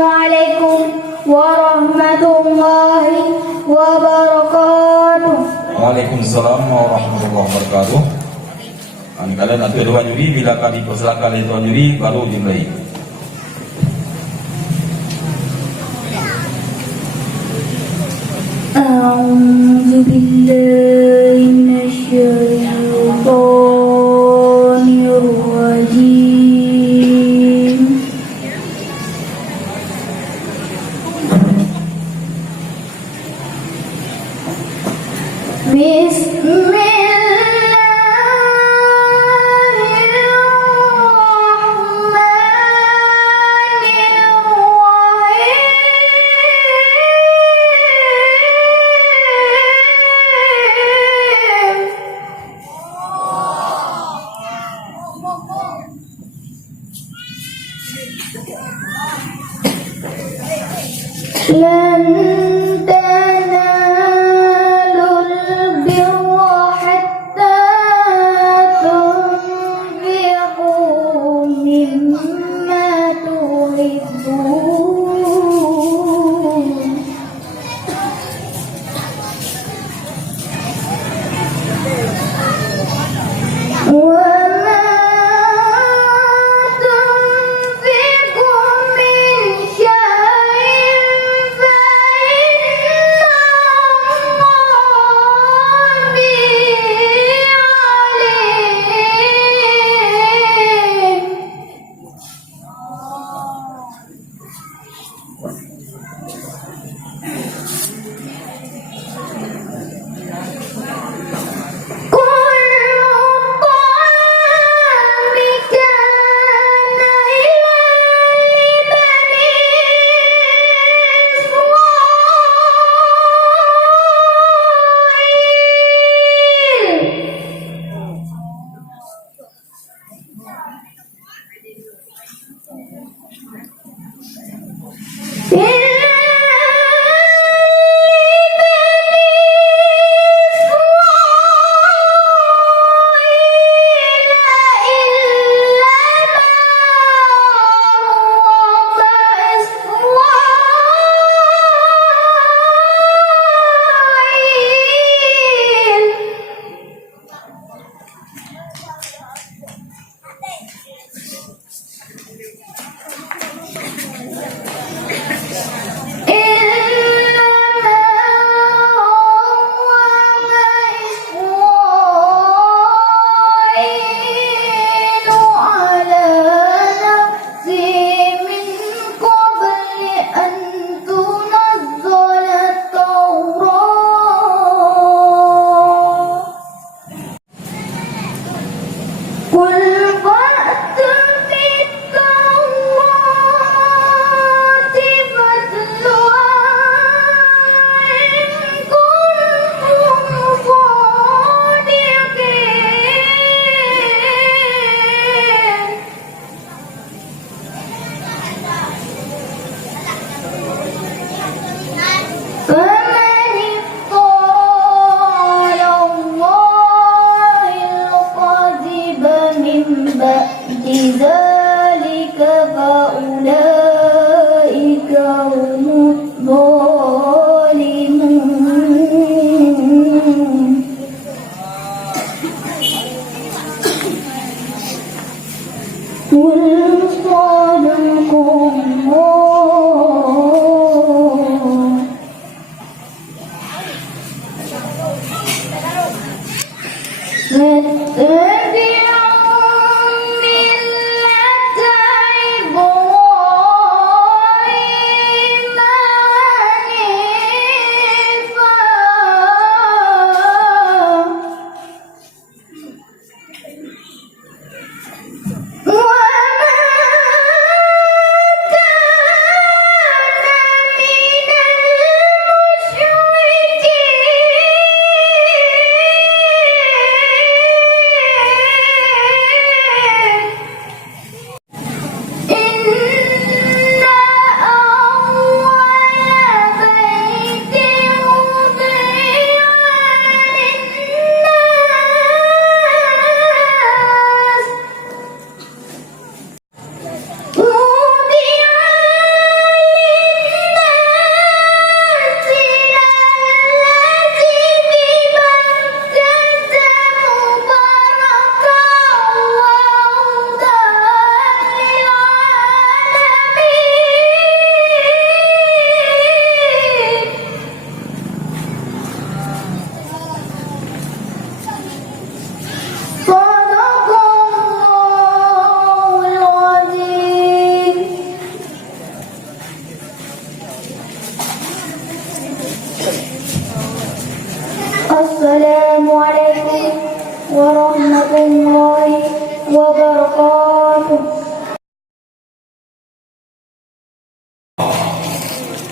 Assalamualaikum warahmatullahi wabarakatuh. Waalaikumsalam warahmatullahi wabarakatuh. Kalian nanti tuan juri, bila kali persilakan oleh tuan juri baru dimulai. A'udzu billahi minasyaitonir rajim. لن تنالوا البر حتى تنفقوا مما تحبون وما تنفقوا من شيء فإن الله به عليم.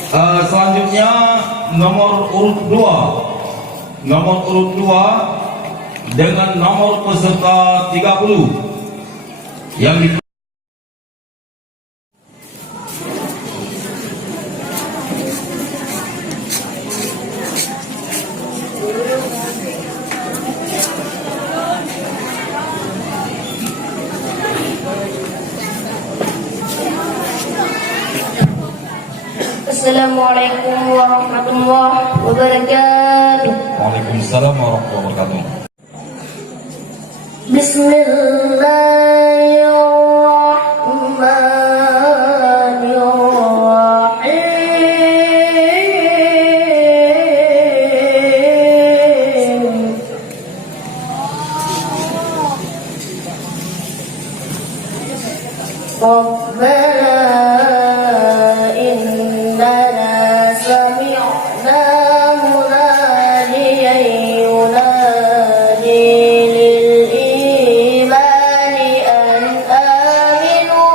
Selanjutnya nomor urut 2. Nomor urut 2 dengan nomor peserta 30 yang di Assalamualaikum warahmatullahi wabarakatuh. Waalaikumsalam warahmatullahi wabarakatuh. Bismillahirrahmanirrahim. Rabbana innana sami'na munadiyan yunadi lil imani an aminu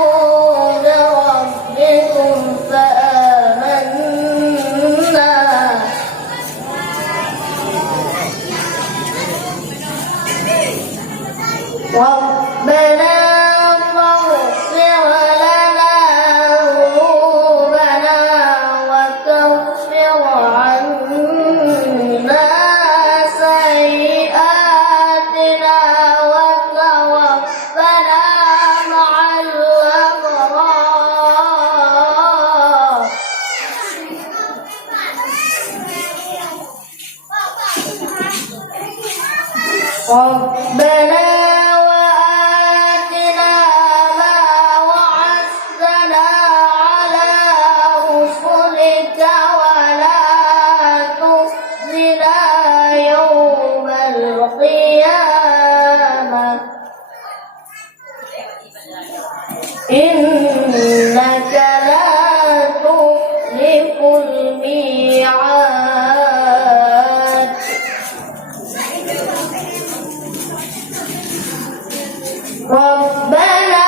bi rabbikum fa amanna. Rabbana ربنا وآتنا ما وعدتنا على رسلك ولا تخزنا يوم القيامة إنك لا تخلف الميعاد. ربنا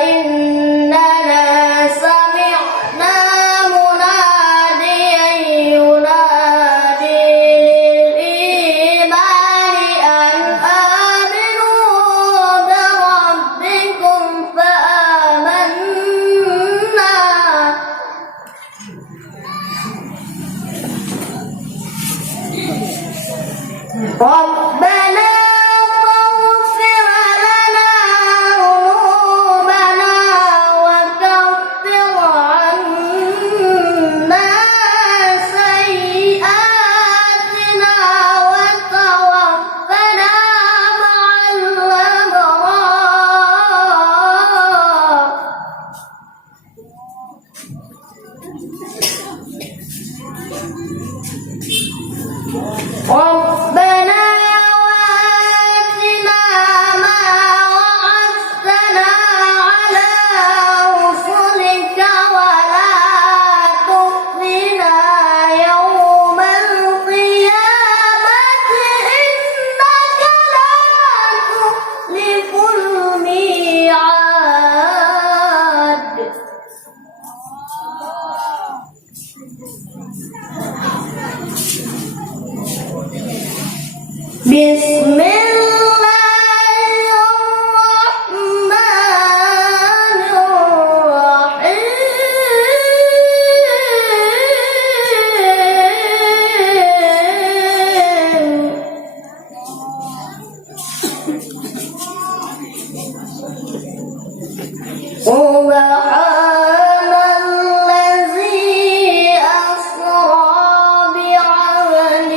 إننا سمعنا مناديا ينادي للإيمان أن آمنوا بربكم فآمنا. ربنا ربنا وآتنا ما وعدتنا على رسلك ولا تخزنا يوم القيامة إنك لا تخلف الميعاد. بسم الله الرحمن الرحيم. سبحان الذي أسرى بعبده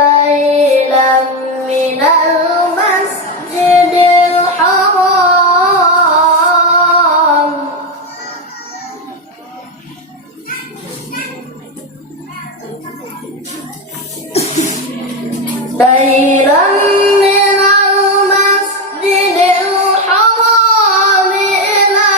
ليلا من المسجد الحرام ليلا من المسجد الحرام إلى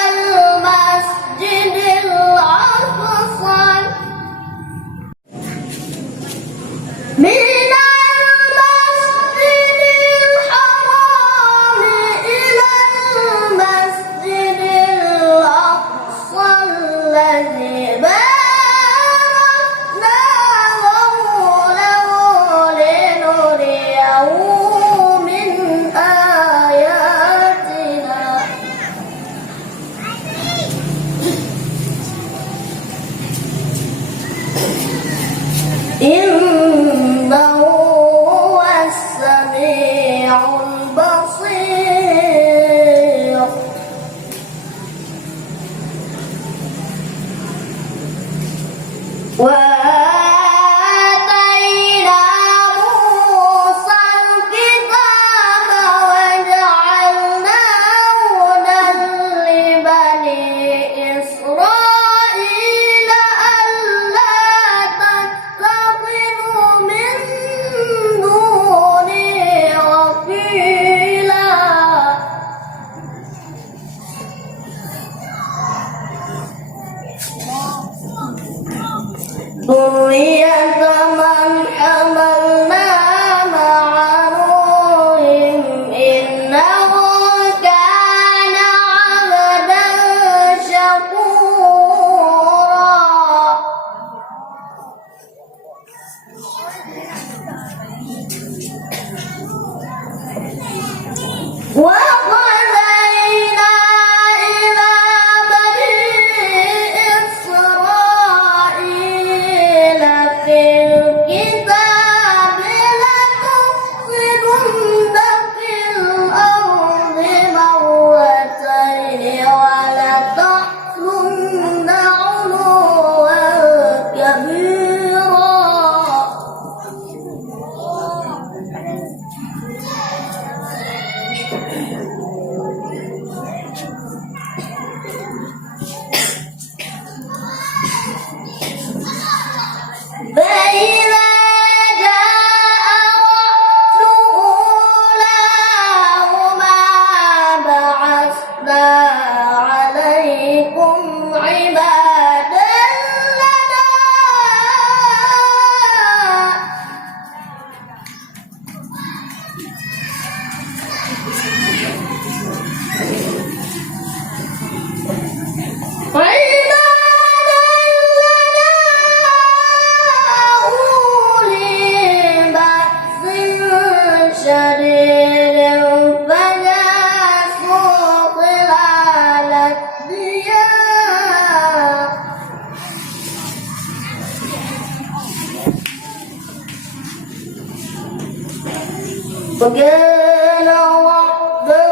وكان وعدا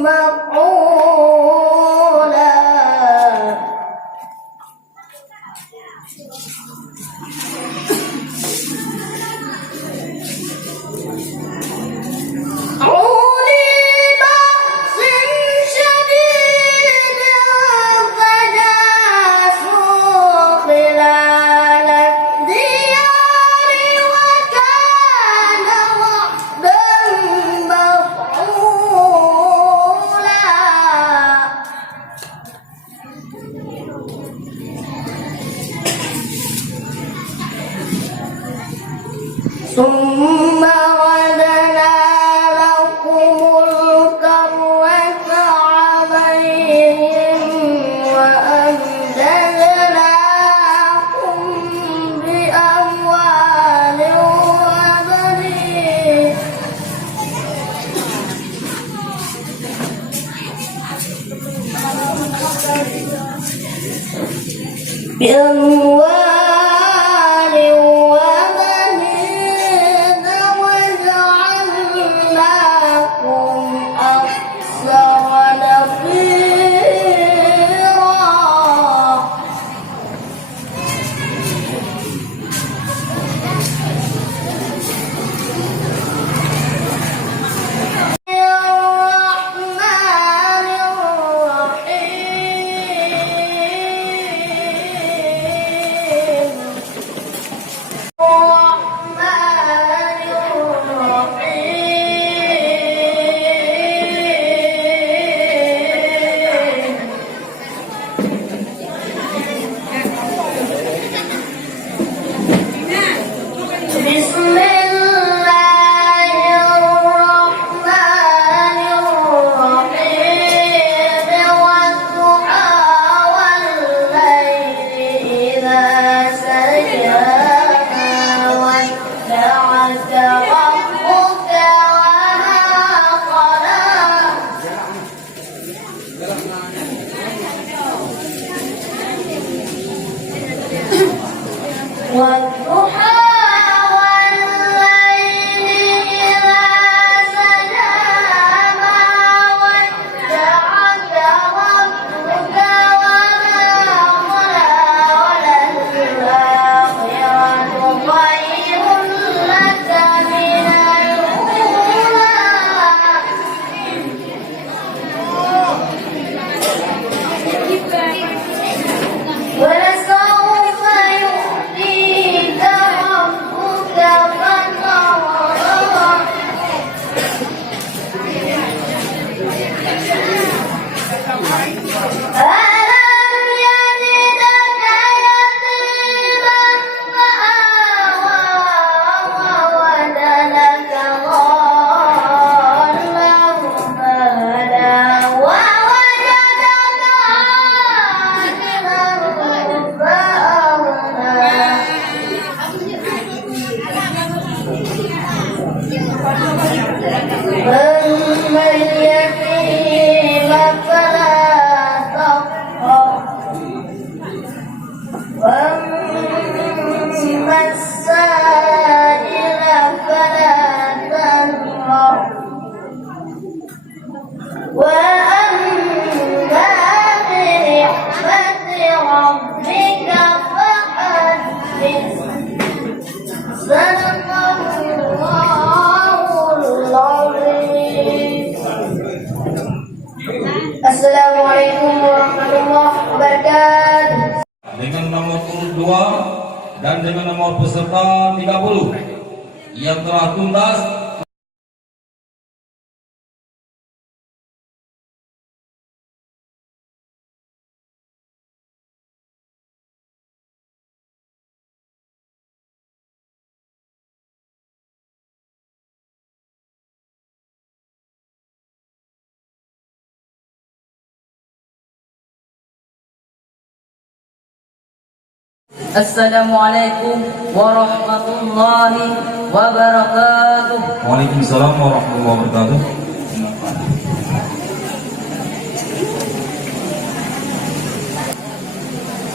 مفعولا أولي بأس شديد فجاسوا خلال الديار وكان وعدا مفعولا ثم ردنا لكم الكرة عليهم وأمددناكم بأموال وبنين وبنين وجعلناكم أكثر نفيرا الرحمن بسم الله الرحمن الرحيم والضحى والليل إذا سجى ما ودعك ربك وما قلى والضحى والليل إذا سجى ما ودعك ربك وما قلى وللآخرة خير لك من الأولى ولسوف يؤتيك ربك فترضى ألم يجدك يتيما فآوى ووجدك ضالا فهدى ووجدك عائلا فأغنى فأما اليتيم فلا تقهر وأما السائل فلا تنهر وأما بنعمة ربك فحدث صدق الله العظيم. Assalamualaikum warahmatullahi wabarakatuh. Dengan nomor urut 2 dan dengan nomor peserta 30 yang telah tuntas. Assalamualaikum warahmatullahi wabarakatuh. Waalaikumsalam warahmatullahi wabarakatuh.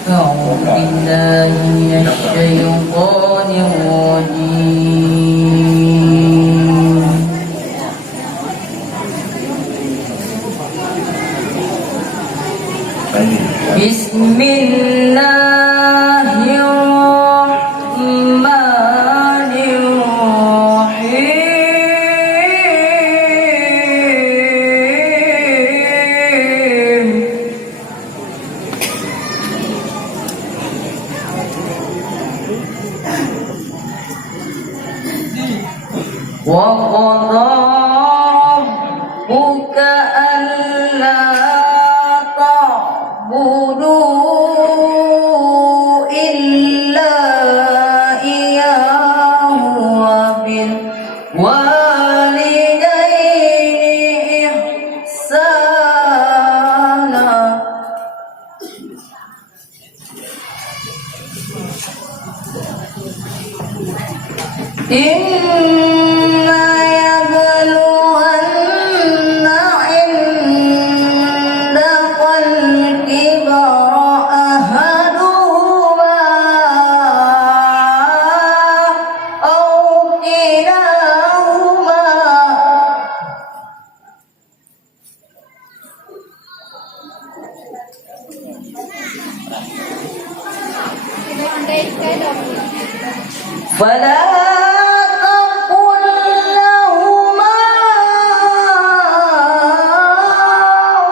أعوذ بالله من الشيطان الرجيم Bismillahirrahmanirrahim. وقضى ربك ألا تعبدوا إلا إياه وبالوالدين إحسانا إما يبلغن عندك الكبر أحدهما أو كلاهما فلا تقل لهما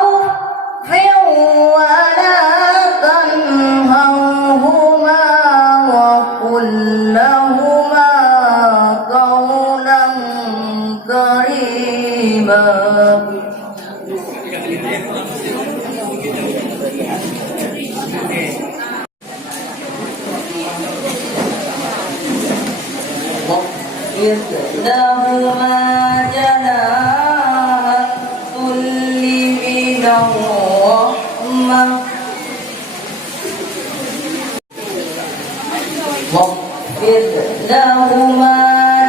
أف ولا تنهرهما وقل لهما قولا كريما واخفض لهما جناح الذل من الرحمة واخفض لهما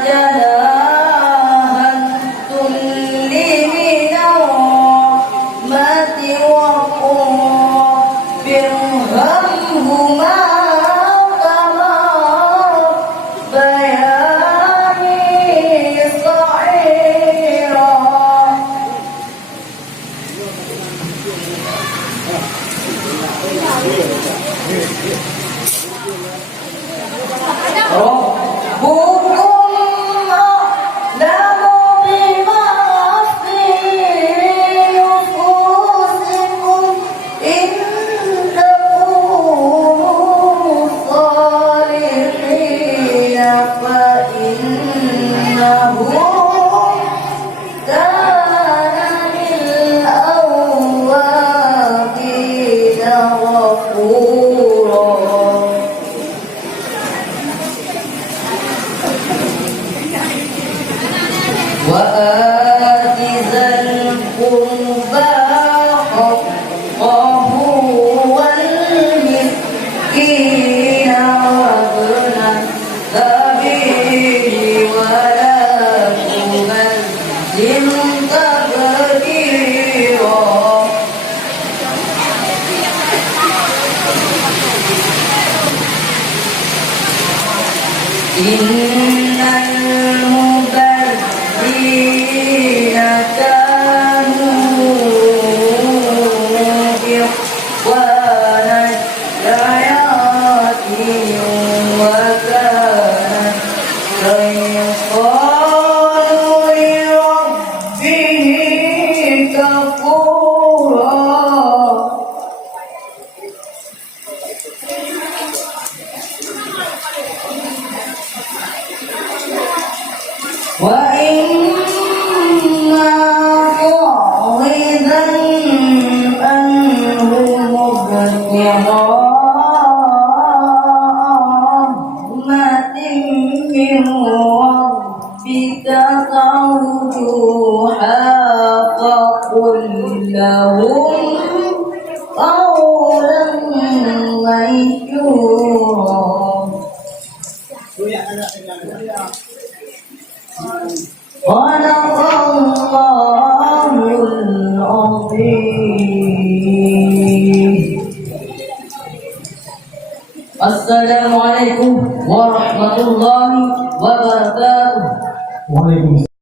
جناح الذل من الرحمة وقل رب ارحمهما كما ربياني صغيرا ربكم أعلم بما في نفوسكم إن تكونوا صالحين فإنه كان للأوابين غفورا وآت ذا القربى حقه والمسكين وابن السبيل ولا تبذر تبذيرا إن المبذرين كانوا إخوان الشياطين وكان الشيطان لربه كفورا وإما تعرضن عنهم ابتغاء رحمة من ربك ترجوها فقل لهم قولا ميسورا صدق الله العظيم. Assalamualaikum warahmatullahi wabarakatuh. Waalaikumsalam.